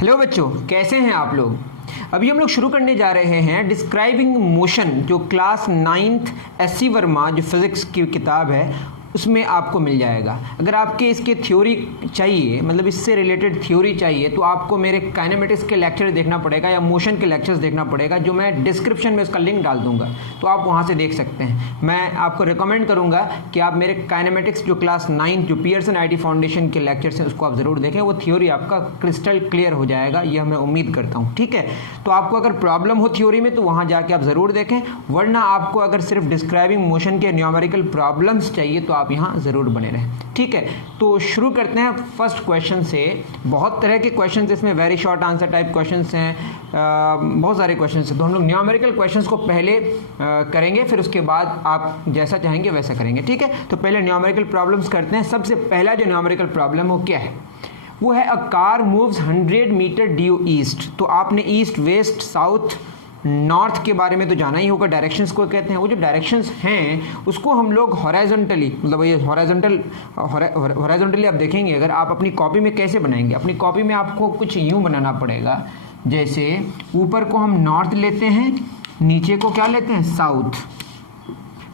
Hello बच्चों, कैसे हैं आप लोग। अभी हम लोग शुरू करने जा रहे हैं डिस्क्राइबिंग मोशन, जो class 9th S C Verma जो फिज़िक्स की किताब है उसमें आपको मिल जाएगा। अगर आपके इसके थ्योरी चाहिए, मतलब इससे रिलेटेड थ्योरी चाहिए, तो आपको मेरे काइनेमेटिक्स के लेक्चर देखना पड़ेगा या मोशन के लेक्चर्स देखना पड़ेगा, जो मैं डिस्क्रिप्शन में उसका लिंक डाल दूंगा, तो आप वहाँ से देख सकते हैं। मैं आपको रिकमेंड करूँगा कि आप मेरे काइनेमेटिक्स जो क्लास 9 जो पियर्सन आईटी फाउंडेशन के लेक्चर्स हैं उसको आप ज़रूर देखें। वो थ्योरी आपका क्रिस्टल क्लियर हो जाएगा, यह मैं उम्मीद करता हूँ। ठीक है, तो आपको अगर प्रॉब्लम हो थ्योरी में तो वहाँ जाके आप ज़रूर देखें, वरना आपको अगर सिर्फ डिस्क्राइबिंग मोशन के न्यूमेरिकल प्रॉब्लम्स चाहिए तो आप यहाँ ज़रूर बने रहें। ठीक है, तो शुरू करते हैं फर्स्ट क्वेश्चन से। बहुत तरह के क्वेश्चन इसमें, very short answer type questions हैं, बहुत सारे क्वेश्चंस हैं। तो हम लोग न्यूमेरिकल क्वेश्चंस को पहले करेंगे, फिर उसके बाद आप जैसा चाहेंगे वैसा करेंगे। ठीक है, तो पहले न्यूमेरिकल प्रॉब्लम्स करते हैं। सबसे पहला जो न्यूमेरिकल प्रॉब्लम वो क्या है, वो है a car moves 100 metre due east. तो आपने ईस्ट, वेस्ट, साउथ, नॉर्थ के बारे में तो जाना ही होगा, डायरेक्शंस को कहते हैं। वो जो डायरेक्शंस हैं उसको हम लोग हॉरिजॉन्टली, मतलब ये हॉरिजॉन्टली आप देखेंगे। अगर आप अपनी कॉपी में कैसे बनाएंगे, अपनी कॉपी में आपको कुछ यूँ बनाना पड़ेगा, जैसे ऊपर को हम नॉर्थ लेते हैं, नीचे को क्या लेते हैं, साउथ,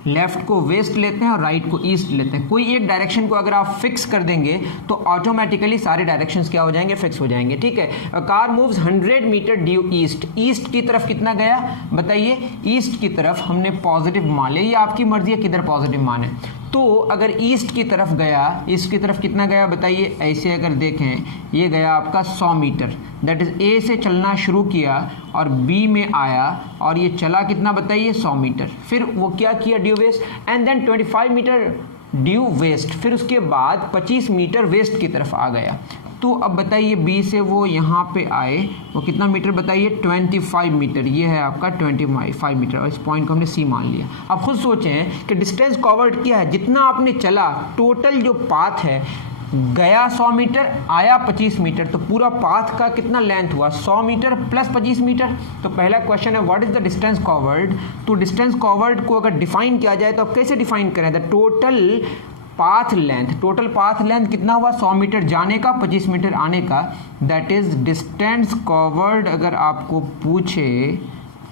लेफ्ट को वेस्ट लेते हैं और राइट को ईस्ट लेते हैं। कोई एक डायरेक्शन को अगर आप फिक्स कर देंगे तो ऑटोमेटिकली सारे डायरेक्शंस क्या हो जाएंगे, फिक्स हो जाएंगे। ठीक है, car moves 100 metre due east. East की तरफ कितना गया बताइए, ईस्ट की तरफ हमने पॉजिटिव मान लिया, ये आपकी मर्जी है किधर पॉजिटिव माने। तो अगर ईस्ट की तरफ गया, ईस्ट की तरफ कितना गया बताइए, ऐसे अगर देखें ये गया आपका 100 मीटर, दैट इज ए से चलना शुरू किया और बी में आया और ये चला कितना बताइए 100 मीटर। फिर वो क्या किया, due west, and then 25 metre due west. फिर उसके बाद 25 मीटर वेस्ट की तरफ आ गया। तो अब बताइए बी से वो यहाँ पे आए, वो कितना मीटर बताइए, 25 मीटर। ये है आपका 25 मीटर और इस पॉइंट को हमने सी मान लिया। अब खुद सोचें कि डिस्टेंस कवर्ड क्या है, जितना आपने चला, टोटल जो पाथ है, गया 100 मीटर, आया 25 मीटर, तो पूरा पाथ का कितना लेंथ हुआ, 100 मीटर प्लस 25 मीटर। तो पहला क्वेश्चन है what is the distance covered. तो डिस्टेंस कवर्ड को अगर डिफाइन किया जाए तो आप कैसे डिफाइन करें, the total path length. Total path length कितना हुआ, 100 मीटर जाने का, 25 मीटर आने का, दैट इज डिस्टेंस कवर्ड। अगर आपको पूछे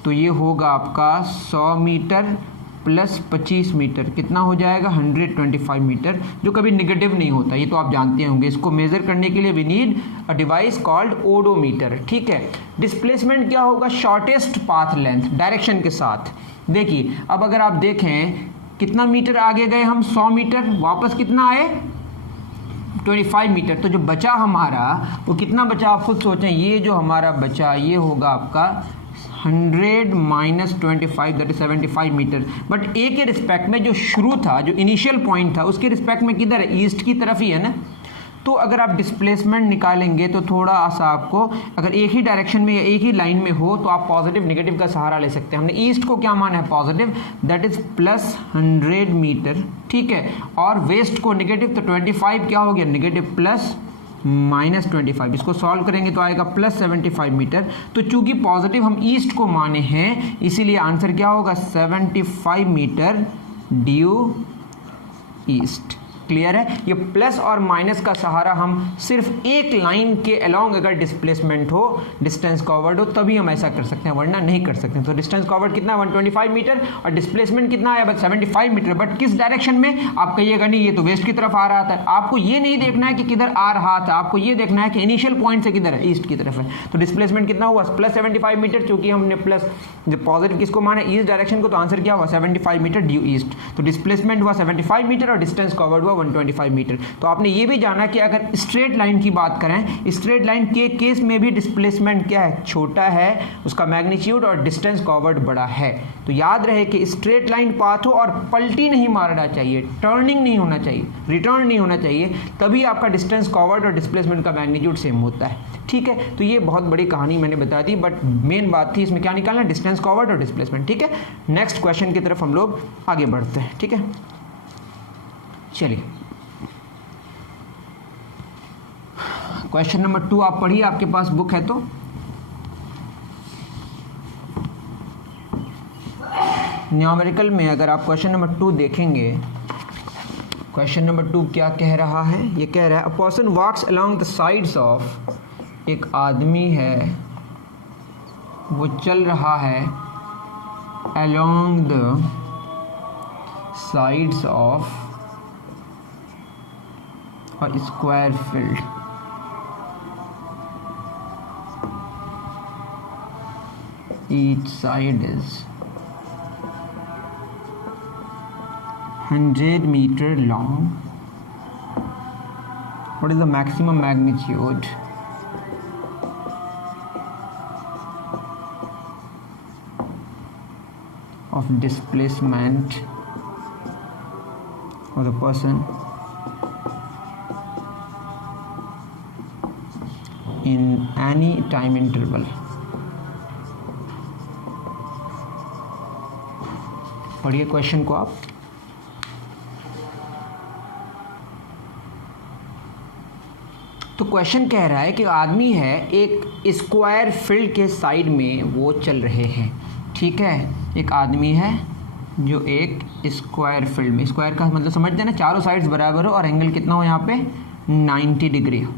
तो ये होगा आपका 100 मीटर प्लस 25 मीटर, कितना हो जाएगा 125 मीटर, जो कभी निगेटिव नहीं होता, ये तो आप जानते होंगे। इसको मेजर करने के लिए we need a device called odometer. ठीक है, डिस्प्लेसमेंट क्या होगा, शॉर्टेस्ट पाथ लेंथ डायरेक्शन के साथ। देखिए अब अगर आप देखें कितना मीटर आगे गए हम, 100 मीटर, वापस कितना आए 25 मीटर, तो जो बचा हमारा वो कितना बचा, आप खुद सोचें। ये जो हमारा बचा ये होगा आपका 100 minus 25, that is 75 metre. But A के रिस्पेक्ट में जो शुरू था, जो इनिशियल पॉइंट था, उसके रिस्पेक्ट में किधर है, ईस्ट की तरफ ही है ना। तो अगर आप डिस्प्लेसमेंट निकालेंगे तो थोड़ा सा आपको, अगर एक ही डायरेक्शन में या एक ही लाइन में हो तो आप पॉजिटिव निगेटिव का सहारा ले सकते हैं। हमने ईस्ट को क्या माना है, positive, that is plus 100 metre. ठीक है, और वेस्ट को निगेटिव, तो 25 क्या हो गया, निगेटिव प्लस माइनस 25। इसको सॉल्व करेंगे तो आएगा प्लस 75 मीटर। तो चूंकि पॉजिटिव हम ईस्ट को माने हैं, इसीलिए आंसर क्या होगा 75 मीटर ड्यू ईस्ट। क्लियर है, ये प्लस और माइनस का सहारा हम सिर्फ एक लाइन के अलोंग अगर डिस्प्लेसमेंट हो, डिस्टेंस कवर्ड हो, तभी हम ऐसा कर सकते हैं, वरना नहीं कर सकते। तो डिस्टेंस कवर्ड कितना 125 मीटर और डिस्प्लेसमेंट कितना आया 75 मीटर। बट किस डायरेक्शन में, आप कहिएगा नहीं ये तो वेस्ट की तरफ आ रहा था। आपको ये नहीं देखना है कि किधर आ रहा था, आपको ये देखना है कि इनिशियल पॉइंट से किधर है, ईस्ट की तरफ है। तो डिस्प्लेसमेंट कितना हुआ प्लस 75 मीटर, चूंकि हमने प्लस पॉजिटिव किसको माना, ईस्ट डायरेक्शन को, तो आंसर क्या हुआ 75 मीटर ड्यू ईस्ट। तो डिस्प्लेसमेंट हुआ 75 मीटर और डिस्टेंस कवर्ड हुआ 125 मीटर। तो आपने ये भी जाना कि अगर स्ट्रेट लाइन की बात करें, स्ट्रेट लाइन के केस में भी डिस्प्लेसमेंट क्या है, छोटा है, उसका मैग्नीट्यूड, और डिस्टेंस कवर्ड बड़ा है। तो याद रहे कि स्ट्रेट लाइन पाथ हो और पलटी नहीं मारना चाहिए, टर्निंग नहीं होना चाहिए, रिटर्न नहीं होना चाहिए, तभी आपका डिस्टेंस कवर्ड और डिस्प्लेसमेंट का मैग्नीट्यूड सेम होता है। ठीक है, तो ये बहुत बड़ी कहानी मैंने बता दी, बट मेन बात थी इसमें क्या निकालना, डिस्टेंस कवर्ड और डिस्प्लेसमेंट। ठीक है, नेक्स्ट क्वेश्चन की तरफ हम लोग आगे बढ़ते हैं। ठीक है, चलिए क्वेश्चन नंबर 2 आप पढ़िए, आपके पास बुक है तो। न्यूमेरिकल में अगर आप क्वेश्चन नंबर 2 देखेंगे, क्वेश्चन नंबर 2 क्या कह रहा है, ये कह रहा है a person walks along the sides of एक आदमी है वो चल रहा है along the sides of a square field. Each side is 100 meter long. What is the maximum magnitude of displacement of the person in any time interval? पढ़िए question को आप। तो क्वेश्चन कह रहा है कि आदमी है एक स्क्वायर फील्ड के साइड में वो चल रहे हैं, ठीक है। एक आदमी है जो एक स्क्वायर फील्ड में, स्क्वायर का मतलब समझते हैं ना, चारों साइड्स बराबर हो और एंगल कितना हो यहाँ पे 90 डिग्री हो।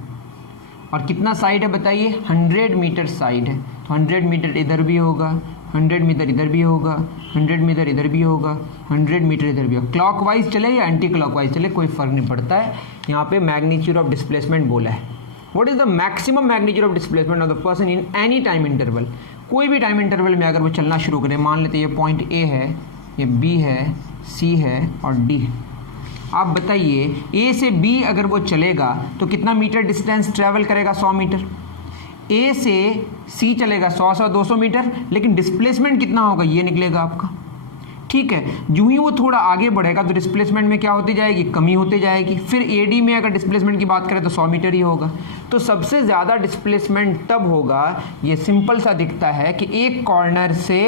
और कितना साइड है बताइए, 100 मीटर साइड है। तो 100 मीटर इधर भी होगा, 100 मीटर इधर भी होगा, 100 मीटर इधर भी होगा, 100 मीटर इधर भी होगा। क्लॉकवाइज चले या एंटी क्लॉकवाइज चले कोई फ़र्क नहीं पड़ता है। यहाँ पे मैग्नीट्यूड ऑफ डिस्प्लेसमेंट बोला है। What is the maximum magnitude of displacement of the person in any time interval. कोई भी टाइम इंटरवल में अगर वो चलना शुरू करें, मान लेते ये पॉइंट ए है, ये बी है, सी है और डी है। आप बताइए ए से बी अगर वो चलेगा तो कितना मीटर डिस्टेंस ट्रैवल करेगा, 100 मीटर। ए से सी चलेगा 100-200 मीटर, लेकिन डिस्प्लेसमेंट कितना होगा ये निकलेगा आपका, ठीक है। जो ही वो थोड़ा आगे बढ़ेगा तो डिस्प्लेसमेंट में क्या होती जाएगी, कमी होती जाएगी। फिर एडी में अगर डिस्प्लेसमेंट की बात करें तो 100 मीटर ही होगा। तो सबसे ज़्यादा डिस्प्लेसमेंट तब होगा, ये सिंपल सा दिखता है कि एक कॉर्नर से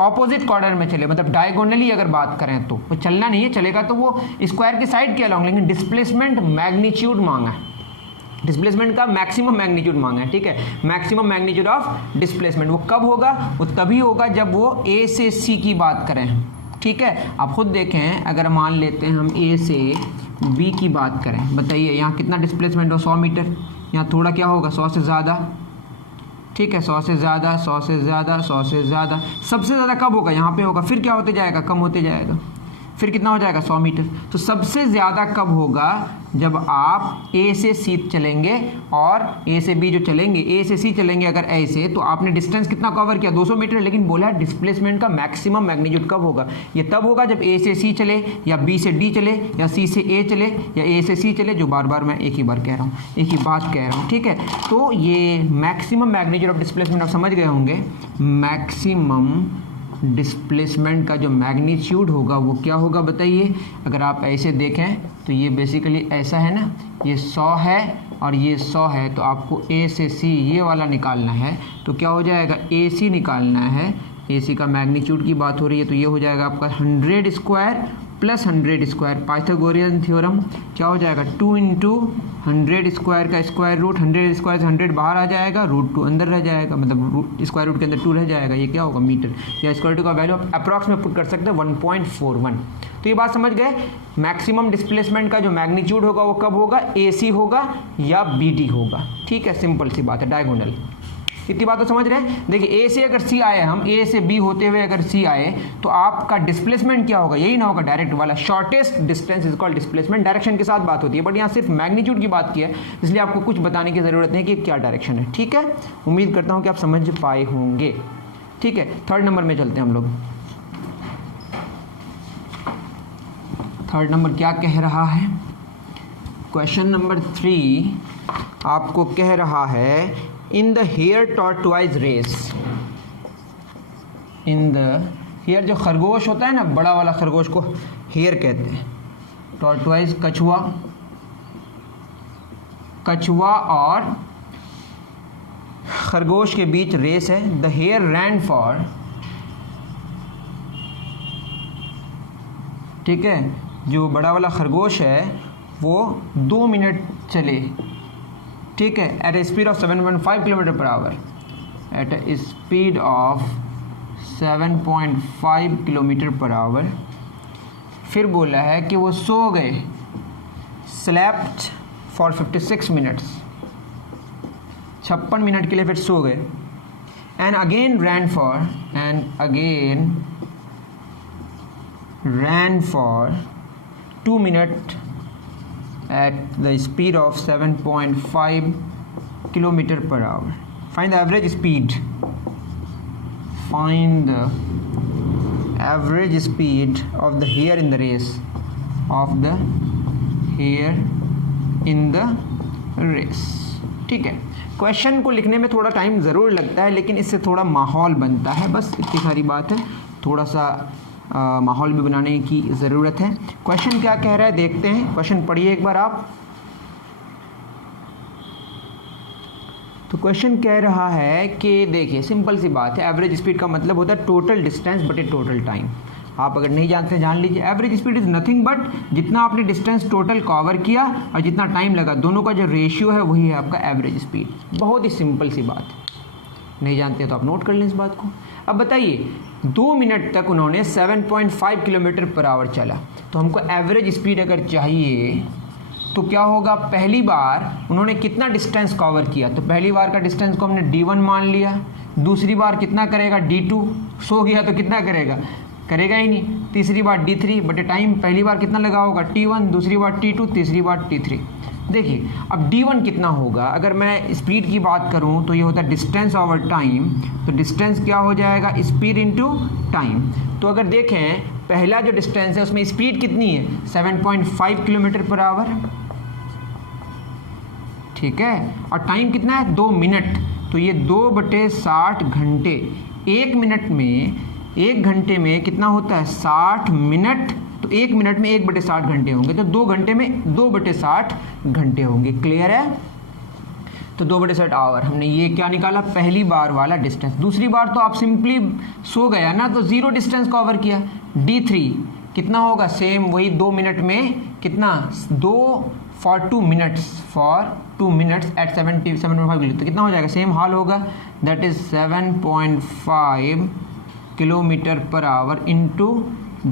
ऑपोजिट कॉर्नर में चले, मतलब डायगोनली अगर बात करें तो वो चलना नहीं है, चलेगा तो वो स्क्वायर की साइड के अलॉन्ग, लेकिन डिस्प्लेसमेंट मैग्नीट्यूड मांगा है, डिस्प्लेसमेंट का मैक्सिमम मैग्नीट्यूड मांगा है, ठीक है। मैक्सिमम मैग्नीट्यूड ऑफ डिस्प्लेसमेंट वो कब होगा, वो तभी होगा जब वो ए से सी की बात करें, ठीक है। आप खुद देखें, अगर मान लेते हैं हम ए से बी की बात करें, बताइए यहाँ कितना डिस्प्लेसमेंट हो, 100 मीटर। यहाँ थोड़ा क्या होगा, 100 से ज़्यादा, ठीक है, 100 से ज़्यादा, 100 से ज़्यादा, 100 से ज़्यादा। सबसे ज़्यादा कब होगा, यहाँ पे होगा। फिर क्या होते जाएगा, कम होते जाएगा। फिर कितना हो जाएगा, 100 मीटर। तो सबसे ज़्यादा कब होगा, जब आप ए से सी चलेंगे और ए से बी जो चलेंगे, ए से सी चलेंगे अगर ऐसे, तो आपने डिस्टेंस कितना कवर किया, 200 मीटर। लेकिन बोला डिस्प्लेसमेंट का मैक्सिमम मैग्नीट्यूड कब होगा, ये तब होगा जब ए से सी चले या बी से डी चले या सी से ए चले या ए से सी चले, जो बार बार मैं एक ही बार कह रहा हूँ, एक ही बात कह रहा हूँ, ठीक है। तो ये मैक्सिमम मैग्नीट्यूड ऑफ डिस्प्लेसमेंट आप समझ गए होंगे। मैक्सिमम डिस्प्लेसमेंट का जो मैग्नीट्यूड होगा वो क्या होगा बताइए। अगर आप ऐसे देखें तो ये बेसिकली ऐसा है ना, ये 100 है और ये 100 है, तो आपको ए से सी ये वाला निकालना है। तो क्या हो जाएगा, ए सी निकालना है, ए सी का मैग्नीट्यूड की बात हो रही है, तो ये हो जाएगा आपका 100 square plus 100 square, Pythagorean theorem. क्या हो जाएगा, 2 इंटू 100 स्क्वायर का स्क्वायर रूट, 100 स्क्वायर से 100 बाहर आ जाएगा, रूट 2 अंदर रह जाएगा, मतलब स्क्वायर रूट के अंदर 2 रह जाएगा। ये क्या होगा, मीटर। या स्क्वायर रूट का वैल्यू आप अप्रॉक्स में पुट कर सकते हैं 1.41। तो ये बात समझ गए। मैक्सिमम डिस्प्लेसमेंट का जो मैग्नीट्यूड होगा वो कब होगा, ए सी होगा या बी डी होगा, ठीक है। सिंपल सी बात है, डायगोनल। इतनी बात तो समझ रहे हैं। देखिए ए से अगर सी आए, हम ए से बी होते हुए अगर सी आए, तो आपका डिस्प्लेसमेंट क्या होगा, यही ना होगा डायरेक्ट वाला, shortest distance is called displacement. Direction के साथ बात होती है, बट यहाँ सिर्फ मैग्नीट्यूड की बात की है, इसलिए आपको कुछ बताने की ज़रूरत नहीं कि क्या डायरेक्शन है, ठीक है। उम्मीद करता हूँ कि आप समझ पाए होंगे, ठीक है। थर्ड नंबर में चलते हैं हम लोग। थर्ड नंबर क्या कह रहा है, क्वेश्चन नंबर 3 आपको कह रहा है, in the hare tortoise race, in the hare, जो खरगोश होता है ना, बड़ा वाला खरगोश को हेयर कहते हैं, टॉर्टवाइज कछुआ, कछुआ और खरगोश के बीच रेस है। द हेयर रैन फॉर, ठीक है, जो बड़ा वाला खरगोश है वो 2 मिनट चले, ठीक है, at a speed of 7.5 kilometre per hour, at a speed of 7.5 kilometre per hour. फिर बोला है कि वो सो गए, स्लेप्ट फॉर 56 मिनट्स, 56 मिनट के लिए फिर सो गए। And again ran for 2 minutes at the speed of 7.5 kilometer per hour. Find the average speed. Find the average speed of the hare in the race. ठीक है, क्वेश्चन को लिखने में थोड़ा टाइम ज़रूर लगता है, लेकिन इससे थोड़ा माहौल बनता है, बस इतनी सारी बात है। थोड़ा सा माहौल भी बनाने की ज़रूरत है। क्वेश्चन क्या कह रहा है देखते हैं, क्वेश्चन पढ़िए एक बार आप। तो क्वेश्चन कह रहा है कि देखिए सिंपल सी बात है, एवरेज स्पीड का मतलब होता है टोटल डिस्टेंस बटे टोटल टाइम। आप अगर नहीं जानते जान लीजिए, average speed is nothing but जितना आपने डिस्टेंस टोटल कवर किया और जितना टाइम लगा, दोनों का जो रेशियो है वही है आपका एवरेज स्पीड। बहुत ही सिंपल सी बात है, नहीं जानते तो आप नोट कर लें इस बात को। अब बताइए 2 मिनट तक उन्होंने 7.5 किलोमीटर पर आवर चला, तो हमको एवरेज स्पीड अगर चाहिए तो क्या होगा, पहली बार उन्होंने कितना डिस्टेंस कवर किया, तो पहली बार का डिस्टेंस को हमने d1 मान लिया। दूसरी बार कितना करेगा, d2। सो गया तो कितना करेगा ही नहीं। तीसरी बार d3 बटे टाइम पहली बार कितना लगा होगा t1, दूसरी बार t2, तीसरी बार t3। देखिए अब d1 कितना होगा, अगर मैं स्पीड की बात करूं तो ये होता है डिस्टेंस ओवर टाइम। तो डिस्टेंस क्या हो जाएगा, स्पीड इनटू टाइम। तो अगर देखें पहला जो डिस्टेंस है उसमें स्पीड कितनी है, 7.5 किलोमीटर पर आवर, ठीक है, और टाइम कितना है 2 मिनट। तो ये 2/60 घंटे। एक घंटे में कितना होता है 60 मिनट, तो 1 मिनट में 1/60 घंटे होंगे, तो 2 घंटे में 2/60 घंटे होंगे। क्लियर है, तो 2/60 आवर हमने ये क्या निकाला, पहली बार वाला डिस्टेंस। दूसरी बार तो आप सिंपली सो गया ना, तो 0 डिस्टेंस कवर किया। d3 कितना होगा, सेम वही 2 मिनट में कितना, 2 for 2 minutes at 7.5 तो कितना हो जाएगा, सेम हाल होगा, that is 7.5 kilometre per hour into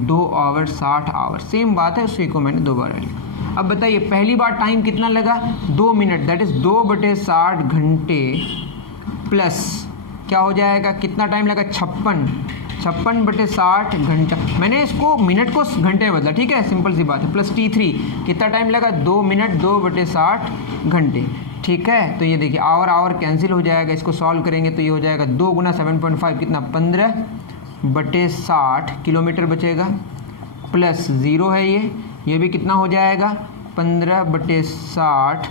2 hour 60 hour. Same बात है, उसी को मैंने दोबारा लिखा। अब बताइए पहली बार टाइम कितना लगा, 2 मिनट, दैट इज 2/60 घंटे प्लस क्या हो जाएगा, कितना टाइम लगा, 56/60 घंटा। मैंने इसको मिनट को घंटे में बदला, ठीक है, सिंपल सी बात है। प्लस t3 कितना टाइम लगा, 2 मिनट 2/60 घंटे, ठीक है। तो ये देखिए आवर कैंसिल हो जाएगा, इसको सॉल्व करेंगे तो ये हो जाएगा 2 × 7.5 कितना, 15/60 किलोमीटर बचेगा, प्लस 0 है ये भी कितना हो जाएगा, 15/60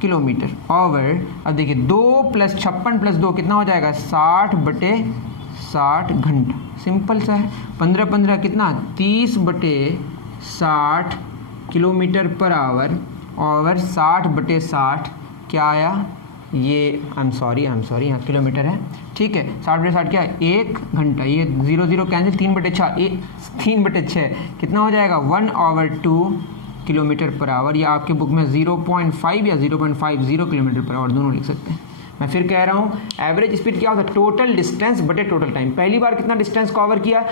किलोमीटर ओवर। अब देखिए 2 + 56 + 2 कितना हो जाएगा, 60/60 घंटा। सिंपल सा है, 15 कितना, 30/60 किलोमीटर पर आवर, ओवर 60/60 क्या आया, ये आई एम सॉरी यहाँ किलोमीटर है, ठीक है। 60/60 क्या है, 1 घंटा। ये 0 कैंसिल, 3/6 कितना हो जाएगा, 1/2 किलोमीटर पर आवर। या आपके बुक में 0.5 या 0.50 किलोमीटर पर आवर दोनों लिख सकते हैं। मैं फिर कह रहा हूँ एवरेज स्पीड क्या होता है, टोटल डिस्टेंस बटे टोटल टाइम। पहली बार कितना डिस्टेंस कवर किया,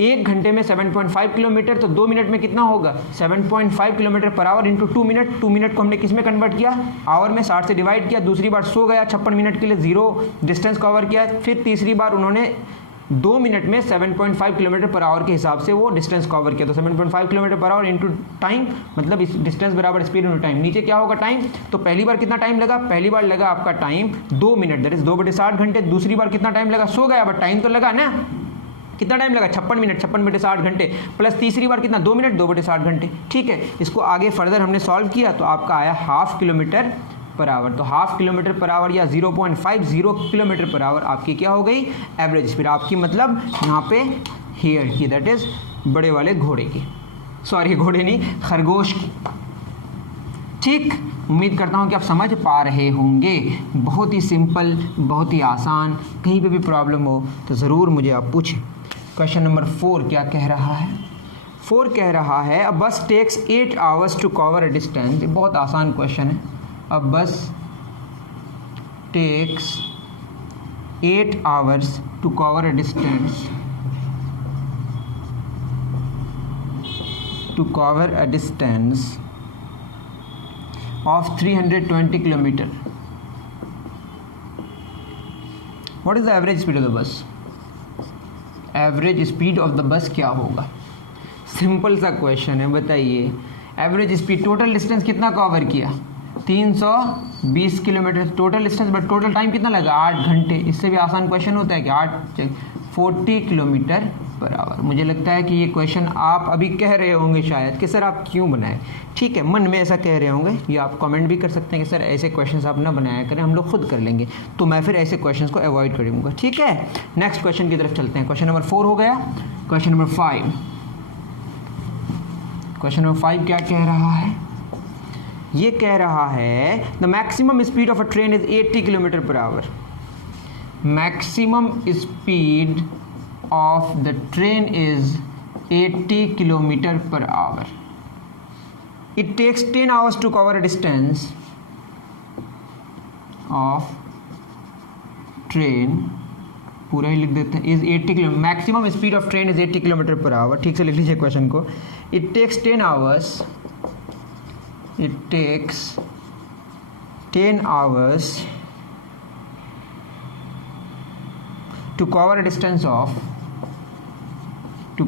1 घंटे में 7.5 किलोमीटर, तो 2 मिनट में कितना होगा, 7.5 kilometre per hour into 2 minute. 2 minute को हमने किस में कन्वर्ट किया, आवर में, 60 से डिवाइड किया। दूसरी बार सो गया 56 मिनट के लिए, 0 डिस्टेंस कवर किया। फिर तीसरी बार उन्होंने 2 मिनट में 7.5 किलोमीटर पर आवर के हिसाब से वो डिस्टेंस कवर किया। तो 7.5 kilometre per hour into time, मतलब इस डिस्टेंस बराबर स्पीड इंटू टाइम। नीचे क्या होगा, टाइम। तो पहली बार कितना टाइम लगा, पहली बार लगा आपका टाइम 2 मिनट, दैट इज 2/60 घंटे। दूसरी बार कितना टाइम लगा, सो गया बट टाइम तो लगा ना, कितना टाइम लगा, 56 मिनट, 56/60 घंटे, प्लस तीसरी बार कितना, 2 मिनट, 2/60 घंटे, ठीक है। इसको आगे फर्दर हमने सॉल्व किया तो आपका आया 1/2 किलोमीटर पर आवर। तो 1/2 किलोमीटर पर आवर या 0.50 किलोमीटर पर आवर आपकी क्या हो गई, एवरेज स्पीड आपकी, मतलब यहाँ पे हेयर की, दैट इज बड़े वाले घोड़े की, सॉरी घोड़े नहीं, खरगोश की, ठीक। उम्मीद करता हूँ कि आप समझ पा रहे होंगे। बहुत ही सिंपल, बहुत ही आसान। कहीं पे भी प्रॉब्लम हो तो ज़रूर मुझे आप पूछें। क्वेश्चन नंबर 4 क्या कह रहा है, 4 कह रहा है a bus takes 8 hours to cover a distance. बहुत आसान क्वेश्चन है। A bus takes 8 hours to cover a distance of 320 kilometer what is the average speed of the bus? Average speed of the bus क्या होगा? Simple सा question है, बताइए। Average speed, total distance कितना cover किया? 320 kilometre total distance, but total time कितना लगा? 8 घंटे। इससे भी आसान क्वेश्चन होता है कि 40 किलोमीटर पर आवर। मुझे लगता है कि ये क्वेश्चन आप अभी कह रहे होंगे शायद कि सर आप क्यों बनाए। ठीक है, मन में ऐसा कह रहे होंगे, ये आप कमेंट भी कर सकते हैं कि सर ऐसे क्वेश्चंस आप ना बनाया करें, हम लोग खुद कर लेंगे। तो मैं फिर ऐसे क्वेश्चंस को अवॉइड करूँगा। ठीक है, नेक्स्ट क्वेश्चन की तरफ चलते हैं। क्वेश्चन नंबर 4 हो गया। क्वेश्चन नंबर 5, क्वेश्चन नंबर 5 क्या कह रहा है? ये कह रहा है the maximum speed of a train is 80 kilometre per our. Maximum speed of the train is 80 kilometer per hour. It takes 10 hours to cover a distance of train, पूरा ही लिख देते हैं, is 80 kilometre. Maximum speed of train is 80 kilometre per hour. ठीक से लिख लीजिए question को। It takes 10 hours, it takes 10 hours to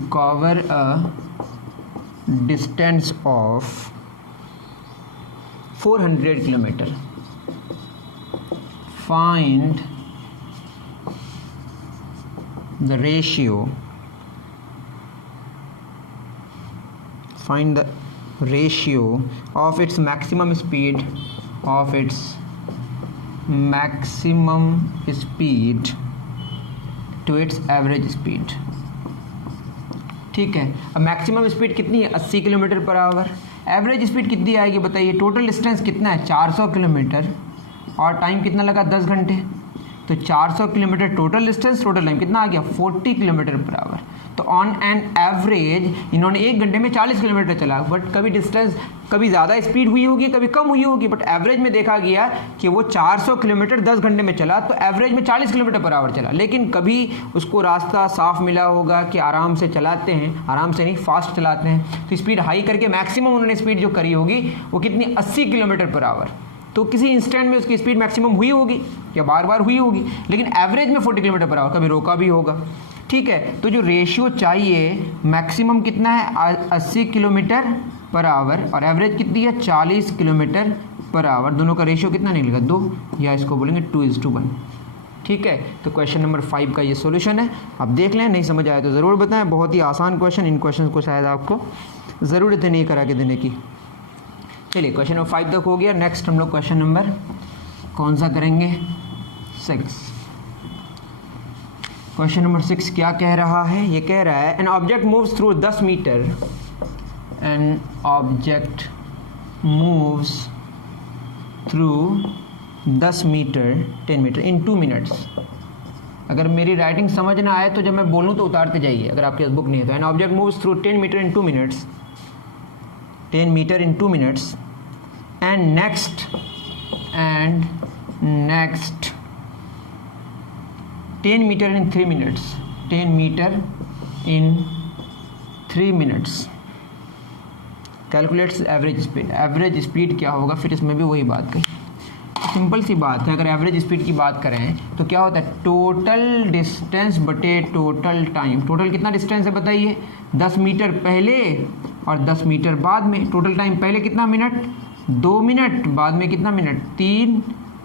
cover a distance of 400 kilometer. Find the ratio. Find the ratio of its maximum speed to its average speed. ठीक है, अब maximum speed कितनी है? 80 kilometre per hour. Average speed कितनी आएगी बताइए? Total distance कितना है? 400 किलोमीटर, और टाइम कितना लगा? 10 घंटे। तो 400 kilometre total distance, total time कितना आ गया? 40 किलोमीटर पर आवर। तो ऑन एन एवरेज इन्होंने 1 घंटे में 40 किलोमीटर चला, बट कभी डिस्टेंस, कभी ज़्यादा स्पीड हुई होगी, कभी कम हुई होगी, बट एवरेज में देखा गया कि वो 400 किलोमीटर 10 घंटे में चला, तो एवरेज में 40 किलोमीटर पर आवर चला। लेकिन कभी उसको रास्ता साफ मिला होगा कि आराम से चलाते हैं, आराम से नहीं, फास्ट चलाते हैं, तो स्पीड हाई करके मैक्सिमम उन्होंने स्पीड जो करी होगी वो कितनी? 80 किलोमीटर पर आवर। तो किसी इंस्टेंट में उसकी स्पीड मैक्सिमम हुई होगी या बार बार हुई होगी, लेकिन एवरेज में 40 किलोमीटर पर आवर, कभी रोका भी होगा। ठीक है, तो जो रेशियो चाहिए, मैक्सिमम कितना है? 80 किलोमीटर पर आवर, और एवरेज कितनी है? 40 किलोमीटर पर आवर। दोनों का रेशियो कितना निकलेगा? 2, या इसको बोलेंगे 2:1। ठीक है, तो क्वेश्चन नंबर 5 का ये सॉल्यूशन है। आप देख लें, नहीं समझ आया तो ज़रूर बताएं। बहुत ही आसान क्वेश्चन, इन क्वेश्चन को शायद आपको ज़रूरत नहीं करा के देने की। चलिए, क्वेश्चन नंबर 5 तक हो गया। नेक्स्ट हम लोग क्वेश्चन नंबर कौन सा करेंगे? 6। क्वेश्चन नंबर 6 क्या कह रहा है? ये कह रहा है an object moves through 10 metre, an object moves through 10 metre 10 metre in 2 minutes. अगर मेरी राइटिंग समझ ना आए तो जब मैं बोलूँ तो उतारते जाइए, अगर आपके पास बुक नहीं है तो। An object moves through 10 metre in 2 minutes, 10 metre in 2 minutes, and next 10 metre in 3 minutes, 10 metre in 3 minutes. Calculates average speed. Average speed क्या होगा? फिर इसमें भी वही बात कही, सिंपल सी बात है। अगर एवरेज स्पीड की बात करें तो क्या होता है? टोटल डिस्टेंस बटे टोटल टाइम। टोटल कितना डिस्टेंस है बताइए? 10 मीटर पहले और 10 मीटर बाद में। टोटल टाइम पहले कितना मिनट? 2 मिनट, बाद में कितना मिनट? 3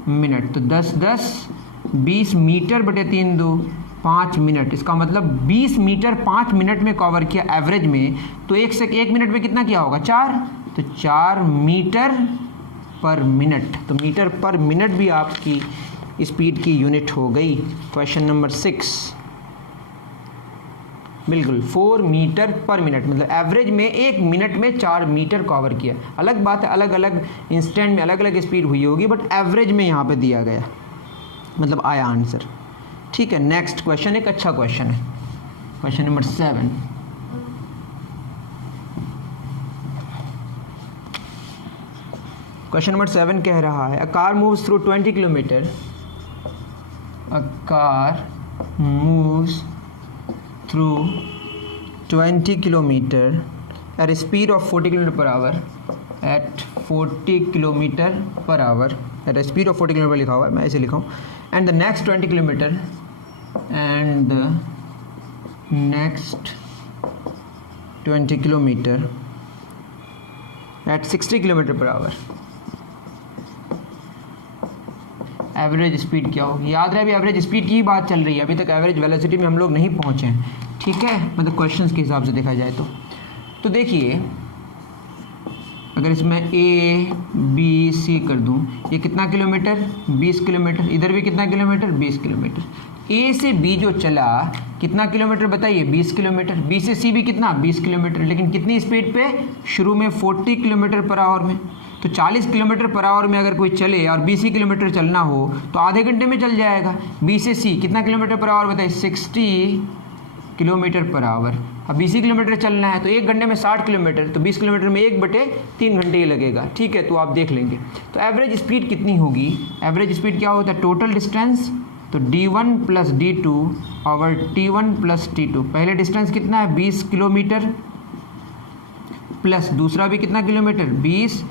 मिनट। तो 10 20 मीटर बटे 3 2 5 मिनट। इसका मतलब 20 मीटर 5 मिनट में कवर किया एवरेज में। तो 1 मिनट में कितना किया होगा? 4। तो 4 मीटर पर मिनट। तो मीटर पर मिनट भी आपकी स्पीड की यूनिट हो गई। क्वेश्चन नंबर 6, बिल्कुल 4 मीटर पर मिनट, मतलब एवरेज में 1 मिनट में 4 मीटर कवर किया। अलग बात है, अलग अलग इंस्टेंट में अलग अलग स्पीड हुई होगी, बट एवरेज में यहाँ पे दिया गया, मतलब आया आंसर। ठीक है, नेक्स्ट क्वेश्चन एक अच्छा क्वेश्चन है। Question number 7। क्वेश्चन नंबर 7 कह रहा है a car moves through 20 kilometre, a car moves through 20 kilometre at a speed of 40 kilometre per hour, at 40 kilometre per hour the speed of 40 kilometre लिखा हुआ है, मैं ऐसे लिखा हूँ, and the next 20 kilometre and the next 20 kilometre at 60 kilometre per hour average speed क्या होगी। याद रहे अभी एवरेज स्पीड की ही बात चल रही है, अभी तक एवरेज वेलोसिटी में हम लोग नहीं पहुँचे हैं, ठीक है, मतलब क्वेश्चंस के हिसाब से देखा जाए तो देखिए अगर इसमें ए बी सी कर दूं, ये कितना किलोमीटर 20 किलोमीटर, इधर भी कितना किलोमीटर 20 किलोमीटर, ए से बी जो चला कितना किलोमीटर बताइए 20 किलोमीटर, बी से सी भी कितना 20 किलोमीटर, लेकिन कितनी स्पीड पे, शुरू में 40 किलोमीटर पर आवर में, तो 40 किलोमीटर पर आवर में अगर कोई चले और 20 किलोमीटर चलना हो तो आधे घंटे में चल जाएगा। बी से सी कितना किलोमीटर पर आवर बताइए 60 किलोमीटर पर आवर, अब 20 किलोमीटर चलना है तो एक घंटे में 60 किलोमीटर, तो 20 किलोमीटर में 1/3 घंटे ही लगेगा, ठीक है, तो आप देख लेंगे। तो एवरेज स्पीड कितनी होगी, एवरेज स्पीड क्या होता है टोटल डिस्टेंस, तो d1 plus d2 over t1 plus t2, पहले डिस्टेंस कितना है 20 किलोमीटर प्लस दूसरा भी कितना kilometre 20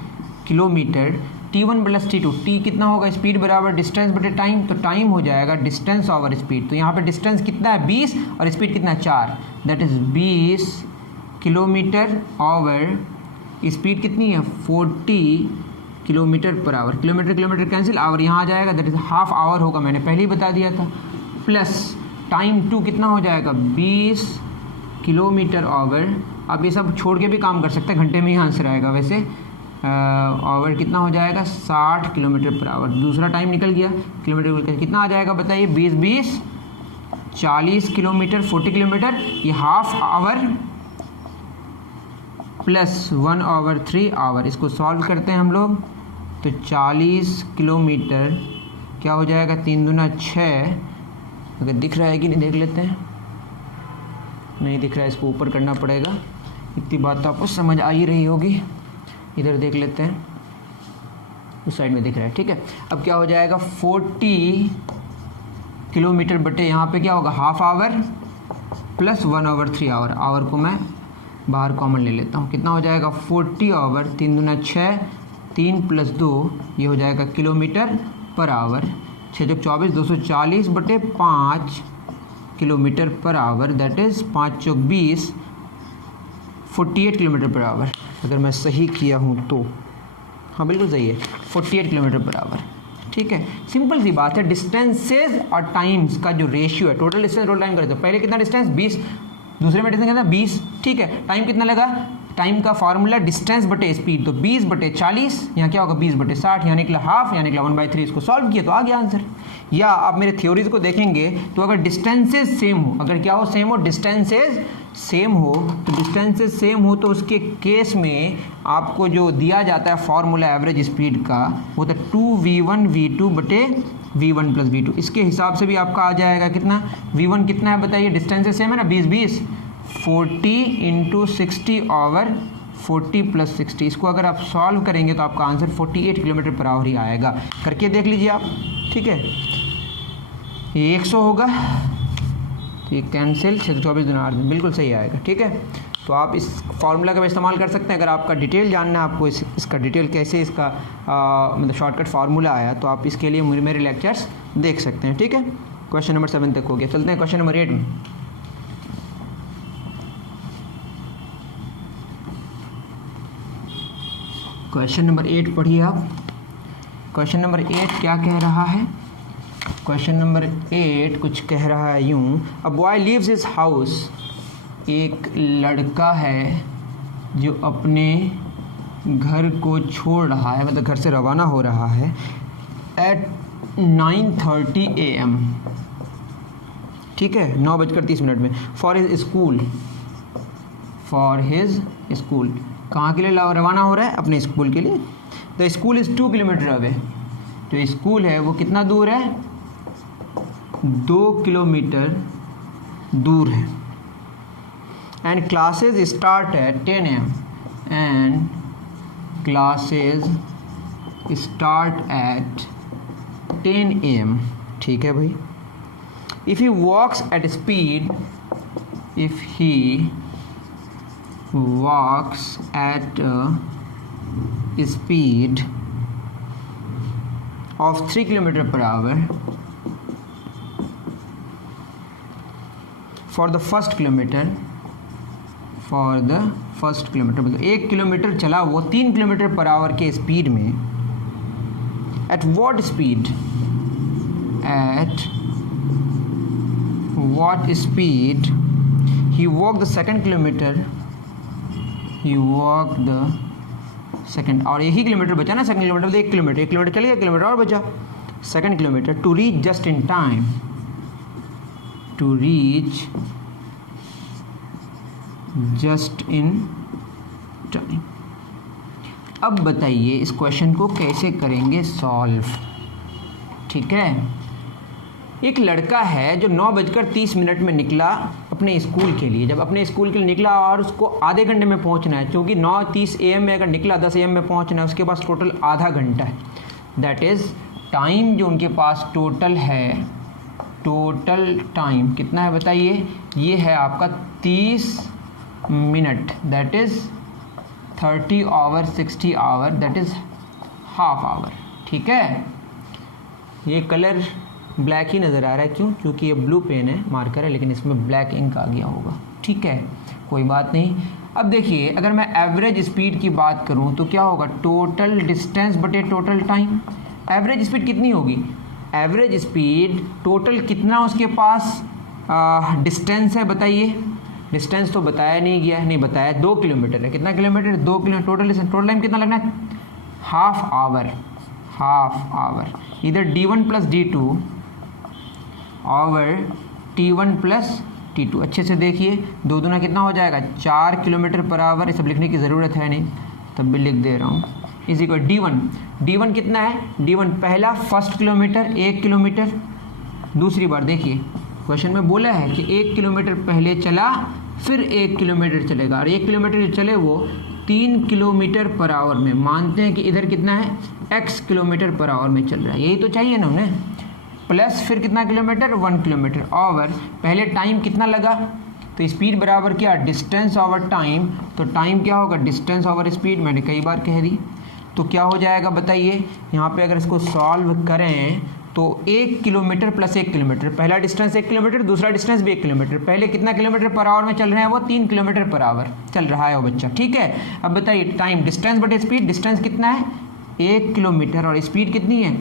kilometre, t1 plus t2, t कितना होगा स्पीड बराबर डिस्टेंस बटे टाइम, तो टाइम हो जाएगा डिस्टेंस ओवर स्पीड, तो यहाँ पे डिस्टेंस कितना है 20 और स्पीड कितना है 4, that is 20 kilometre over speed कितनी है 40 kilometre per hour, kilometre kilometre cancel, hour यहाँ आ जाएगा, दैट इज़ हाफ आवर होगा, मैंने पहले ही बता दिया था, प्लस टाइम 2 कितना हो जाएगा 20 किलोमीटर ओवर, अब ये सब छोड़ के भी काम कर सकते हैं, घंटे में ही आंसर आएगा वैसे, ओवर कितना हो जाएगा 60 किलोमीटर पर आवर, दूसरा टाइम निकल गया, किलोमीटर कितना आ जाएगा बताइए 20 40 किलोमीटर 40 किलोमीटर, ये हाफ आवर प्लस 1/3 आवर, इसको सॉल्व करते हैं हम लोग, तो 40 किलोमीटर क्या हो जाएगा 3 दूना 6, अगर दिख रहा है कि नहीं देख लेते हैं, नहीं दिख रहा है, इसको ऊपर करना पड़ेगा, इतनी बात तो आपको समझ आ ही रही होगी, इधर देख लेते हैं, उस साइड में दिख रहा है, ठीक है। अब क्या हो जाएगा 40 किलोमीटर बटे यहाँ पे क्या होगा half hour plus 1/3 hour, hour को मैं बाहर कॉमन ले लेता हूँ, कितना हो जाएगा 40 आवर 3 दूना 6, 3 प्लस 2 ये हो जाएगा किलोमीटर पर आवर, 6 जब 24 240 बटे 5 kilometre per our, that is 5 Chowk 20 48 kilometre per our, अगर मैं सही किया हूँ तो, हाँ बिल्कुल सही है 48 किलोमीटर पर आवर, ठीक है। सिंपल सी बात है, डिस्टेंसेज और टाइम्स का जो रेशियो है, टोटल डिस्टेंस टोटल टाइम करते हैं, पहले कितना डिस्टेंस 20, दूसरे में डिस्टेंस कितना 20, ठीक है, टाइम कितना लगा, टाइम का फॉर्मूला डिस्टेंस बटे स्पीड, तो 20/40, यहाँ क्या होगा 20/60, यहाँ निकला हाफ, यहाँ निकला 1/3, इसको सॉल्व किया तो आ गया आंसर। या आप मेरे थ्योरीज को देखेंगे तो अगर डिस्टेंसेज सेम हो, अगर क्या हो सेम हो, डिस्टेंसेज सेम हो, तो डिस्टेंसेज सेम हो तो उसके केस में आपको जो दिया जाता है फॉर्मूला एवरेज स्पीड का वो तो 2v1 v2 बटे v1 प्लस v2, इसके हिसाब से भी आपका आ जाएगा कितना, v1 कितना है बताइए, डिस्टेंसेज सेम है ना 20 40 इंटू 60 ओवर 40 प्लस 60, इसको अगर आप सॉल्व करेंगे तो आपका आंसर 48 किलोमीटर पर आवर ही आएगा, करके देख लीजिए आप, ठीक है। ये 100 होगा, ये कैंसिल, 624 दूना 8, बिल्कुल सही आएगा, ठीक है। तो आप इस फार्मूला का इस्तेमाल कर सकते हैं, अगर आपका डिटेल जानना है, आपको इसका डिटेल कैसे इसका मतलब शॉर्टकट फार्मूला आया, तो आप इसके लिए मेरे लेक्चर्स देख सकते हैं, ठीक है। क्वेश्चन नंबर 7 तक हो गया, चलते हैं क्वेश्चन नंबर 8 में। क्वेश्चन नंबर 8 पढ़िए आप, क्वेश्चन नंबर 8 क्या कह रहा है, क्वेश्चन नंबर 8 कुछ कह रहा है यूँ, a boy leaves his house, एक लड़का है जो अपने घर को छोड़ रहा है, मतलब घर से रवाना हो रहा है, एट 9:30 AM, ठीक है, 9:30 में, for his school, for his school, कहाँ के लिए रवाना हो रहा है, अपने स्कूल के लिए। The school is 2 kilometre away, जो स्कूल है वो कितना दूर है 2 किलोमीटर दूर है, and classes start at 10 AM, and classes start at 10 AM, ठीक है भाई। If he walks at speed, if he walks at speed of 3 kilometre per hour for the first kilometre, मतलब 1 किलोमीटर चला वो 3 किलोमीटर पर आवर के speed में, at what speed he walked the second kilometer, और यही kilometre बचा ना, second kilometre तो 1 किलोमीटर चल गया, किलोमीटर और बचा second kilometre, to reach just in time, अब बताइए इस क्वेश्चन को कैसे करेंगे सॉल्व। ठीक है, एक लड़का है जो 9:30 में निकला अपने स्कूल के लिए। जब अपने स्कूल के लिए निकला और उसको आधे घंटे में पहुंचना है, क्योंकि 9:30 AM में अगर निकला 10 AM में पहुंचना है, उसके पास टोटल आधा घंटा है। दैट इज़ टाइम जो उनके पास टोटल है, टोटल टाइम कितना है बताइए, ये है आपका 30 minute, that is 30 hour, 60 hour, that is half hour. ठीक है, ये कलर ब्लैक ही नज़र आ रहा है, क्यों? क्योंकि ये ब्लू पेन है, मार्कर है, लेकिन इसमें ब्लैक इंक आ गया होगा। ठीक है, कोई बात नहीं। अब देखिए, अगर मैं एवरेज स्पीड की बात करूं तो क्या होगा, टोटल डिस्टेंस बटे टोटल टाइम। एवरेज स्पीड कितनी होगी, एवरेज स्पीड टोटल कितना उसके पास डिस्टेंस है बताइए। डिस्टेंस तो बताया नहीं गया, नहीं बताया, 2 किलोमीटर है। कितना kilometre, 2 kilometre. Total distance, total time कितना लगना है, हाफ आवर। इधर D1 + D2 और T1 + T2। अच्छे से देखिए, 2 दूना कितना हो जाएगा, 4 किलोमीटर पर आवर। ये सब लिखने की ज़रूरत है नहीं, तब भी लिख दे रहा हूँ। इज इक्वल D1 कितना है, D1 पहला फर्स्ट किलोमीटर 1 किलोमीटर। दूसरी बार देखिए, क्वेश्चन में बोला है कि 1 किलोमीटर पहले चला, फिर 1 किलोमीटर चलेगा, और 1 किलोमीटर चले वो 3 किलोमीटर पर आवर में। मानते हैं कि इधर कितना है, x किलोमीटर पर आवर में चल रहा है, यही तो चाहिए ना उन्हें। प्लस फिर कितना किलोमीटर, 1 किलोमीटर। और पहले टाइम कितना लगा, तो स्पीड बराबर क्या, डिस्टेंस ओवर टाइम। तो टाइम क्या होगा, डिस्टेंस ओवर स्पीड, मैंने कई बार कह दी। तो क्या हो जाएगा बताइए, यहाँ पे अगर इसको सॉल्व करें तो 1 किलोमीटर + 1 किलोमीटर, पहला डिस्टेंस 1 किलोमीटर, दूसरा डिस्टेंस भी 1 किलोमीटर। पहले कितना किलोमीटर पर आवर में चल रहे हैं, वो 3 किलोमीटर पर आवर चल रहा है वो बच्चा। ठीक है, अब बताइए टाइम, डिस्टेंस बटे स्पीड। डिस्टेंस कितना है, 1 किलोमीटर, और स्पीड कितनी है,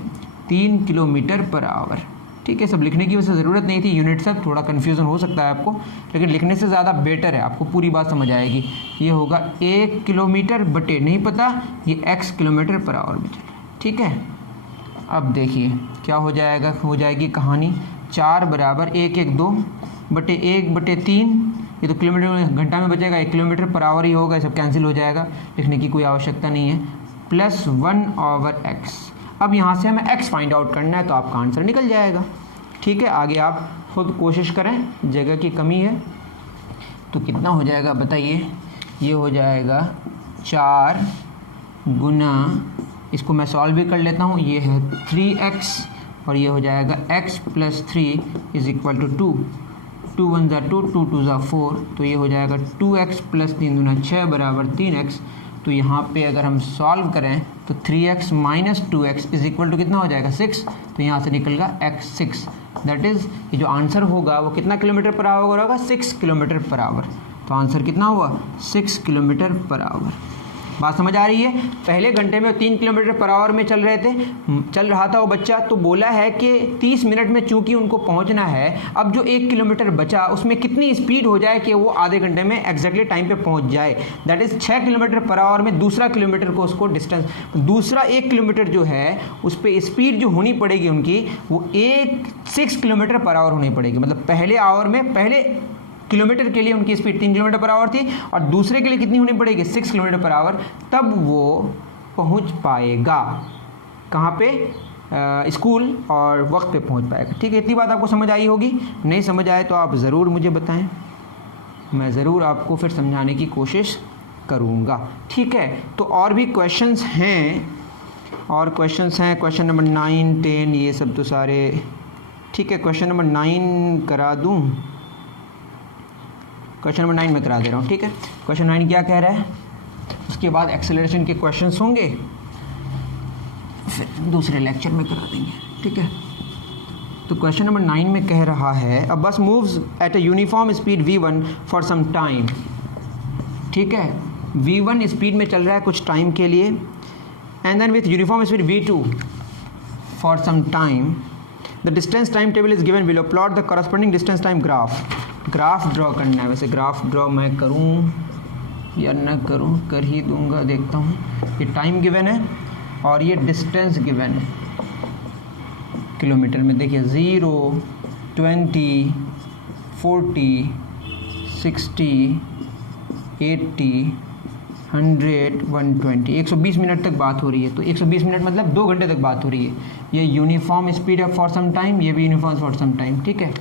3 किलोमीटर पर आवर। ठीक है, सब लिखने की वैसे ज़रूरत नहीं थी, यूनिट सब थोड़ा कन्फ्यूज़न हो सकता है आपको, लेकिन लिखने से ज़्यादा बेटर है, आपको पूरी बात समझ आएगी। ये होगा 1 किलोमीटर बटे, नहीं पता, ये x किलोमीटर पर आवर में चल रहा है। ठीक है, अब देखिए क्या हो जाएगा, हो जाएगी कहानी 4 = 1 1 2 बटे 1 बटे 3। ये तो किलोमीटर घंटा में बचेगा, 1 किलोमीटर पर आवर ही होगा, सब कैंसिल हो जाएगा, लिखने की कोई आवश्यकता नहीं है। Plus 1/x। अब यहाँ से हमें x फाइंड आउट करना है, तो आपका आंसर निकल जाएगा। ठीक है, आगे आप खुद कोशिश करें, जगह की कमी है। तो कितना हो जाएगा बताइए, ये हो जाएगा 4 गुना, इसको मैं सॉल्व भी कर लेता हूँ, ये है 3x, और ये हो जाएगा x + 3 = 2। 2 1 = 2, 2 2 = 4, तो ये हो जाएगा 2x + 3 दूना 6 = 3x। तो यहाँ पे अगर हम सॉल्व करें तो 3x - 2x = कितना हो जाएगा, 6। तो यहाँ से निकलेगा x 6, दैट इज़ ये जो आंसर होगा वो कितना किलोमीटर पर आवर होगा, 6 किलोमीटर पर आवर। तो आंसर कितना हुआ, 6 किलोमीटर पर आवर। बात समझ आ रही है। पहले घंटे में 3 किलोमीटर पर आवर में चल रहा था वो बच्चा, तो बोला है कि 30 मिनट में चूंकि उनको पहुंचना है, अब जो 1 किलोमीटर बचा उसमें कितनी स्पीड हो जाए कि वो आधे घंटे में एग्जैक्टली टाइम पे पहुंच जाए। That is 6 kilometre per our में दूसरा किलोमीटर को उसको डिस्टेंस, दूसरा 1 किलोमीटर जो है उस पर स्पीड जो होनी पड़ेगी उनकी, वो 6 किलोमीटर पर आवर होनी पड़ेगी। मतलब पहले आवर में, पहले किलोमीटर के लिए उनकी स्पीड 3 किलोमीटर पर आवर थी, और दूसरे के लिए कितनी होनी पड़ेगी, 6 किलोमीटर पर आवर, तब वो पहुंच पाएगा कहाँ पे, स्कूल, और वक्त पे पहुंच पाएगा। ठीक है, इतनी बात आपको समझ आई होगी। नहीं समझ आए तो आप ज़रूर मुझे बताएं, मैं ज़रूर आपको फिर समझाने की कोशिश करूँगा। ठीक है, तो और भी क्वेश्चंस हैं, क्वेश्चन नंबर 9 10 ये सब तो सारे ठीक है। क्वेश्चन नंबर 9 करा दूँ, क्वेश्चन नंबर 9 में करा दे रहा हूँ। ठीक है, क्वेश्चन 9 क्या कह रहा है, उसके बाद एक्सेलरेशन के क्वेश्चंस होंगे, फिर दूसरे लेक्चर में करा देंगे, ठीक है। तो क्वेश्चन नंबर 9 में कह रहा है a bus moves at a uniform speed v1 for some time, ठीक है। v1 स्पीड में चल रहा है कुछ टाइम के लिए, and then with uniform speed v2 for some time, the distance time table is given below, plot the corresponding distance time graph. Graph draw करना है। वैसे ग्राफ ड्रॉ मैं करूं या न करूं, कर ही दूंगा, देखता हूं। ये टाइम गिवन है और ये डिस्टेंस गिवन है किलोमीटर में। देखिए 0, 20, 40, 60, 80, 100, 120, 120 मिनट तक बात हो रही है। तो 120 मिनट मतलब 2 घंटे तक बात हो रही है। ये यूनिफॉर्म स्पीड है फॉर सम टाइम, ये भी यूनिफॉर्म फॉर सम टाइम, ठीक है।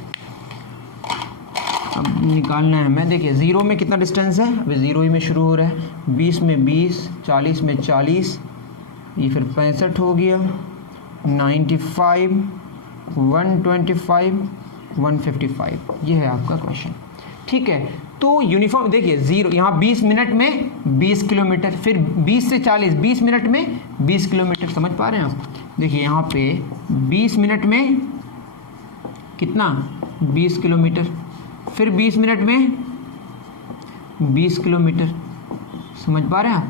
अब निकालना है हमें। देखिए 0 में कितना डिस्टेंस है, अभी 0 ही में शुरू हो रहा है। 20 में 20, 40 में 40, ये फिर 65 हो गया, 95, 125, 155। ये है आपका क्वेश्चन, ठीक है। तो यूनिफॉर्म देखिए 0 यहाँ 20 मिनट में 20 किलोमीटर, फिर 20 से 40 20 मिनट में 20 किलोमीटर, समझ पा रहे हैं आप। देखिए यहाँ पे 20 मिनट में कितना 20 किलोमीटर, फिर 20 मिनट में 20 किलोमीटर, समझ पा रहे हैं आप।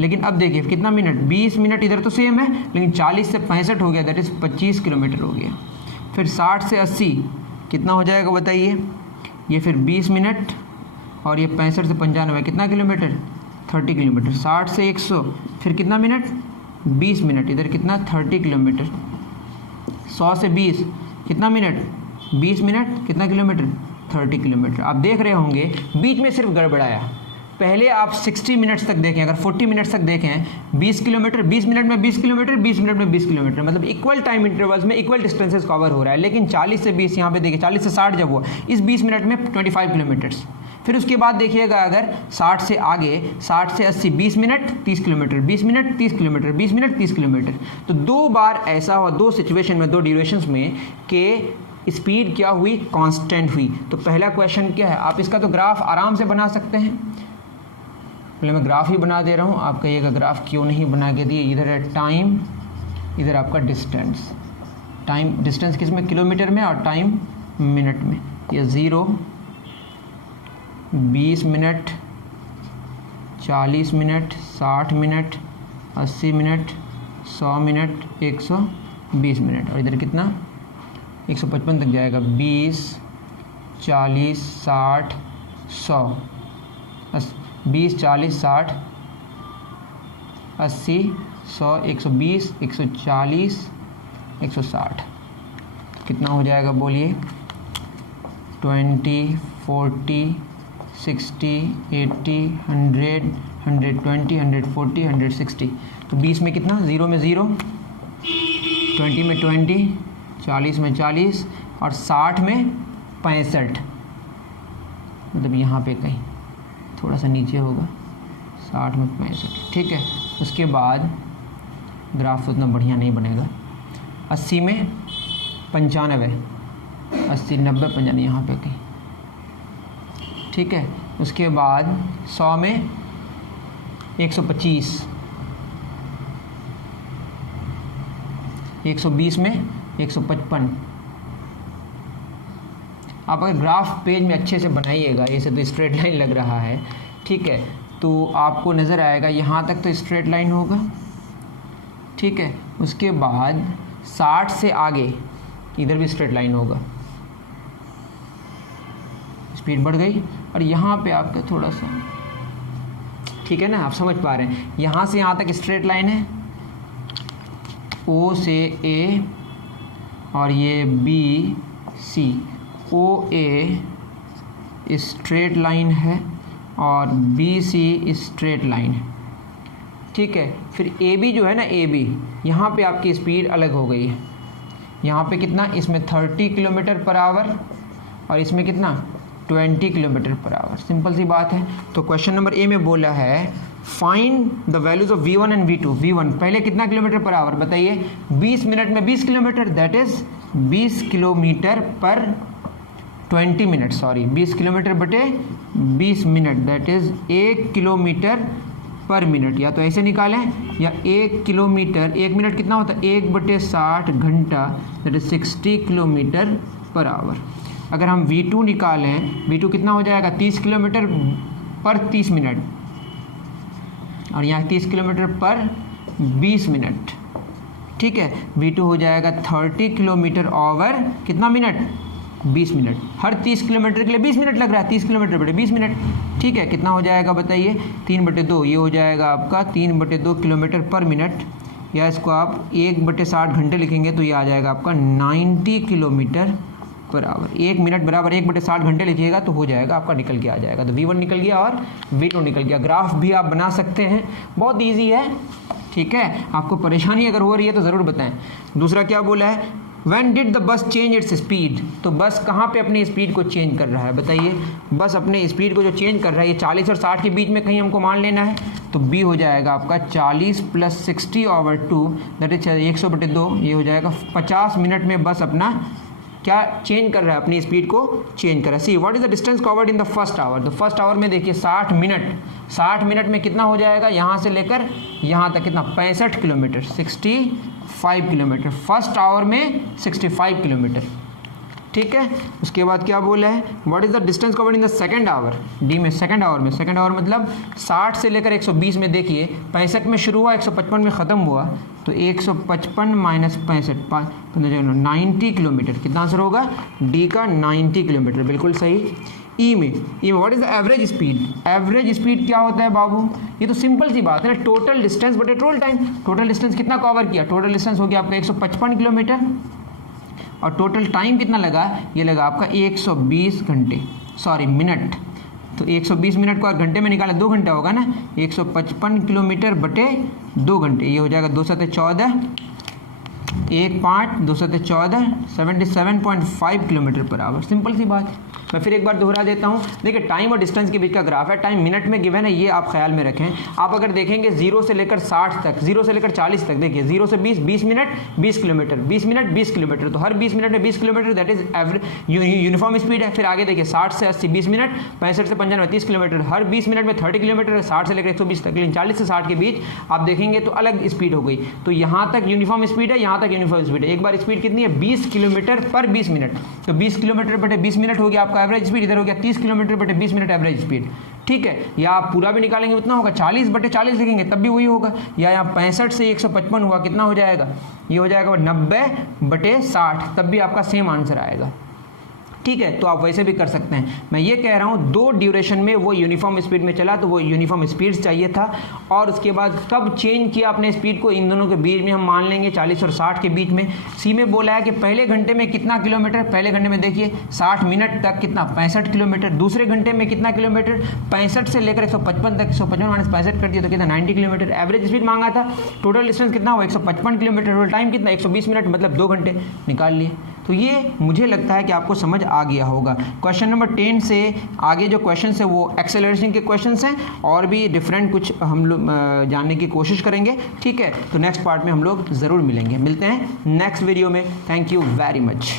लेकिन अब देखिए कितना मिनट, 20 मिनट इधर तो सेम है, लेकिन 40 से 65 हो गया, दैट इज़ 25 किलोमीटर हो गया। फिर 60 से 80 कितना हो जाएगा बताइए। ये फिर 20 मिनट और ये 65 से 95 कितना किलोमीटर, 30 किलोमीटर। 60 से 100 फिर कितना मिनट, 20 मिनट, इधर कितना 30 किलोमीटर। 100 से 20 कितना मिनट, 20 मिनट, कितना किलोमीटर, 30 किलोमीटर। आप देख रहे होंगे बीच में सिर्फ गड़बड़ाया। पहले आप 60 मिनट्स तक देखें, अगर 40 मिनट्स तक देखें 20 किलोमीटर, 20 मिनट में 20 किलोमीटर, 20 मिनट में 20 किलोमीटर, मतलब इक्वल टाइम इंटरवल्स में इक्वल डिस्टेंसेस कवर हो रहा है। लेकिन 40 से 20 यहाँ पे देखिए 40 से 60 जब हुआ, इस 20 मिनट में 25 किलोमीटर्स। फिर उसके बाद देखिएगा अगर 60 से आगे 60 से 80 20 minute 30 kilometre, 20 minute 30 kilometre, 20 minute 30 kilometre. तो 2 बार ऐसा हुआ, 2 सिचुएशन में, 2 ड्यूरेशंस में कि स्पीड क्या हुई, कांस्टेंट हुई। तो पहला क्वेश्चन क्या है, आप इसका तो ग्राफ आराम से बना सकते हैं। पहले मैं ग्राफ ही बना दे रहा हूँ, आप कहिएगा ग्राफ क्यों नहीं बना के दिए। इधर है टाइम, इधर आपका डिस्टेंस। टाइम डिस्टेंस किस में, किलोमीटर में, और टाइम मिनट में। ये 0, 20 minute, 40 minute, 60 minute, 80 minute, 100 minute, 120 minute, और इधर कितना 155 तक जाएगा। 20, 40, 60, 100, 20, 40, 60, 80, 100, 120, 140, 160, कितना हो जाएगा बोलिए। 20, 40, 60, 80, 100, 120, 140, 160। तो 20 में कितना, 0 में 0, 20 में 20, 40 में 40 और 60 में 65, मतलब यहाँ पे कहीं थोड़ा सा नीचे होगा, 60 में 65, ठीक है। उसके बाद ग्राफ तो उतना बढ़िया नहीं बनेगा। 80 में 95, 80, 90, 95 यहाँ पे कहीं, ठीक है। उसके बाद 100 में 125, 120 में 155। आप अगर ग्राफ पेज में अच्छे से बनाइएगा, ऐसे तो स्ट्रेट लाइन लग रहा है, ठीक है, तो आपको नज़र आएगा यहाँ तक तो स्ट्रेट लाइन होगा, ठीक है। उसके बाद 60 से आगे इधर भी स्ट्रेट लाइन होगा, स्पीड बढ़ गई, और यहाँ पे आपका थोड़ा सा, ठीक है ना, आप समझ पा रहे हैं। यहाँ से यहाँ तक स्ट्रेट लाइन है, O से A, और ये B C, OA straight line है और BC स्ट्रेट लाइन है, ठीक है। फिर AB जो है ना, AB यहाँ पे आपकी स्पीड अलग हो गई है। यहाँ पे कितना, इसमें 30 किलोमीटर पर आवर और इसमें कितना 20 किलोमीटर पर आवर। सिंपल सी बात है। तो क्वेश्चन नंबर ए में बोला है find the values of V1 and V2। V1 पहले कितना किलोमीटर पर आवर बताइए, 20 मिनट में 20 किलोमीटर, दैट इज 20 किलोमीटर पर 20 मिनट, सॉरी 20 किलोमीटर बटे 20 मिनट, दैट इज 1 किलोमीटर पर मिनट, या तो ऐसे निकालें या 1 किलोमीटर 1 मिनट कितना होता है 1/60 घंटा, that is 60 kilometre per our. अगर हम V2 निकालें, V2 कितना हो जाएगा 30 किलोमीटर पर 30 मिनट, और यहाँ 30 किलोमीटर पर 20 मिनट, ठीक है। V2 हो जाएगा 30 किलोमीटर ओवर कितना मिनट 20 मिनट। हर 30 किलोमीटर के लिए 20 मिनट लग रहा है, 30 किलोमीटर बटे 20 मिनट, ठीक है। कितना हो जाएगा बताइए 3/2, ये हो जाएगा आपका 3/2 किलोमीटर पर मिनट, या इसको आप 1/60 घंटे लिखेंगे तो ये आ जाएगा आपका 90 किलोमीटर पर आवर। 1 मिनट बराबर 1/60 घंटे लिखिएगा तो हो जाएगा आपका, निकल के आ जाएगा। तो V1 निकल गया और V2 निकल गया। ग्राफ भी आप बना सकते हैं, बहुत ईजी है, ठीक है। आपको परेशानी अगर हो रही है तो ज़रूर बताएं। दूसरा क्या बोला है, When did the bus change its speed? तो बस कहाँ पे अपनी स्पीड को चेंज कर रहा है बताइए। बस अपने स्पीड को जो चेंज कर रहा है, ये 40 और 60 के बीच में कहीं हमको मान लेना है, तो B हो जाएगा आपका 40 + 60/2, दैट इज 100/2, ये हो जाएगा 50 मिनट में बस अपना क्या चेंज कर रहा है, अपनी स्पीड को चेंज कर रहा है। See what is the distance covered in the first hour. तो फर्स्ट आवर में देखिए 60 मिनट में कितना हो जाएगा, यहाँ से लेकर यहाँ तक कितना 65 किलोमीटर, 65 किलोमीटर। फर्स्ट आवर में 65 किलोमीटर, ठीक है। उसके बाद क्या बोला है, what is the distance covered in the second hour, D में सेकंड आवर में। सेकंड आवर मतलब 60 से लेकर 120 में, देखिए 65 में शुरू हुआ 155 में ख़त्म हुआ, तो 155 - 65 90 किलोमीटर। कितना आंसर होगा डी का 90 किलोमीटर, बिल्कुल सही। ई में what is the average speed. Average speed क्या होता है बाबू, ये तो सिंपल सी बात है ना, टोटल डिस्टेंस बटे टोटल टाइम। टोटल डिस्टेंस कितना कवर किया, टोटल डिस्टेंस हो गया आपका 155 किलोमीटर, और टोटल टाइम कितना लगा, ये लगा आपका 120 घंटे, सॉरी मिनट। तो 120 मिनट को घंटे में निकालें 2 घंटा होगा ना, 155 किलोमीटर बटे 2 घंटे, ये हो जाएगा 2 × 7 = 14, 1/5 2 × 7 = 14, 77.5 किलोमीटर पर आवर। सिंपल सी बात। मैं फिर एक बार दोहरा देता हूँ, देखिए टाइम और डिस्टेंस के बीच का ग्राफ है, टाइम मिनट में गिवन है, ये आप ख्याल में रखें। आप अगर देखेंगे 0 से लेकर 60 तक, 0 से लेकर 40 तक, देखिए 0 से 20 मिनट 20 किलोमीटर, 20 मिनट 20 किलोमीटर, तो हर 20 मिनट में 20 kilometre, that is average uniform speed है। फिर आगे देखिए 60 से 80 20 मिनट, 65 से 95 30 किलोमीटर, हर 20 मिनट में 30 किलोमीटर, 60 से लेकर 120 तक। लेकिन 40 से 60 के बीच आप देखेंगे तो अलग स्पीड हो गई। तो यहाँ तक यूनिफॉर्म स्पीड है, यहाँ तक यूनिफॉर्म स्पीड है। एक बार स्पीड कितनी है 20 किलोमीटर पर 20 मिनट, तो 20 किलोमीटर बटे 20 मिनट हो गया आपका एवरेज स्पीड, इधर हो गया 30 किलोमीटर बटे 20 मिनट एवरेज स्पीड, ठीक है। या आप पूरा भी निकालेंगे उतना होगा, 40/40 लिखेंगे तब भी वही होगा, या यहाँ 65 से 155 हुआ, कितना हो जाएगा, ये हो जाएगा 90/60, तब भी आपका सेम आंसर आएगा, ठीक है। तो आप वैसे भी कर सकते हैं। मैं ये कह रहा हूँ 2 ड्यूरेशन में वो यूनिफॉर्म स्पीड में चला, तो वो यूनिफॉर्म स्पीड चाहिए था, और उसके बाद कब चेंज किया अपने स्पीड को, इन दोनों के बीच में हम मान लेंगे 40 और 60 के बीच में। सी में बोला है कि पहले घंटे में कितना किलोमीटर, पहले घंटे में देखिए 60 मिनट तक कितना 65 किलोमीटर, दूसरे घंटे में कितना किलोमीटर 65 से लेकर 155 तक, 155 - 65 कर दिया तो कितना 90 किलोमीटर। एवरेज स्पीड मांगा था, टोटल डिस्टेंस कितना हुआ 155 किलोमीटर, टोटल टाइम कितना 120 मिनट, मतलब 2 घंटे निकाल लिए। तो ये मुझे लगता है कि आपको समझ आ गया होगा। क्वेश्चन नंबर 10 से आगे जो क्वेश्चंस हैं वो एक्सेलरेशन के क्वेश्चंस हैं, और भी डिफरेंट कुछ हम लोग जानने की कोशिश करेंगे, ठीक है। तो नेक्स्ट पार्ट में हम लोग ज़रूर मिलेंगे, मिलते हैं नेक्स्ट वीडियो में। Thank you very much.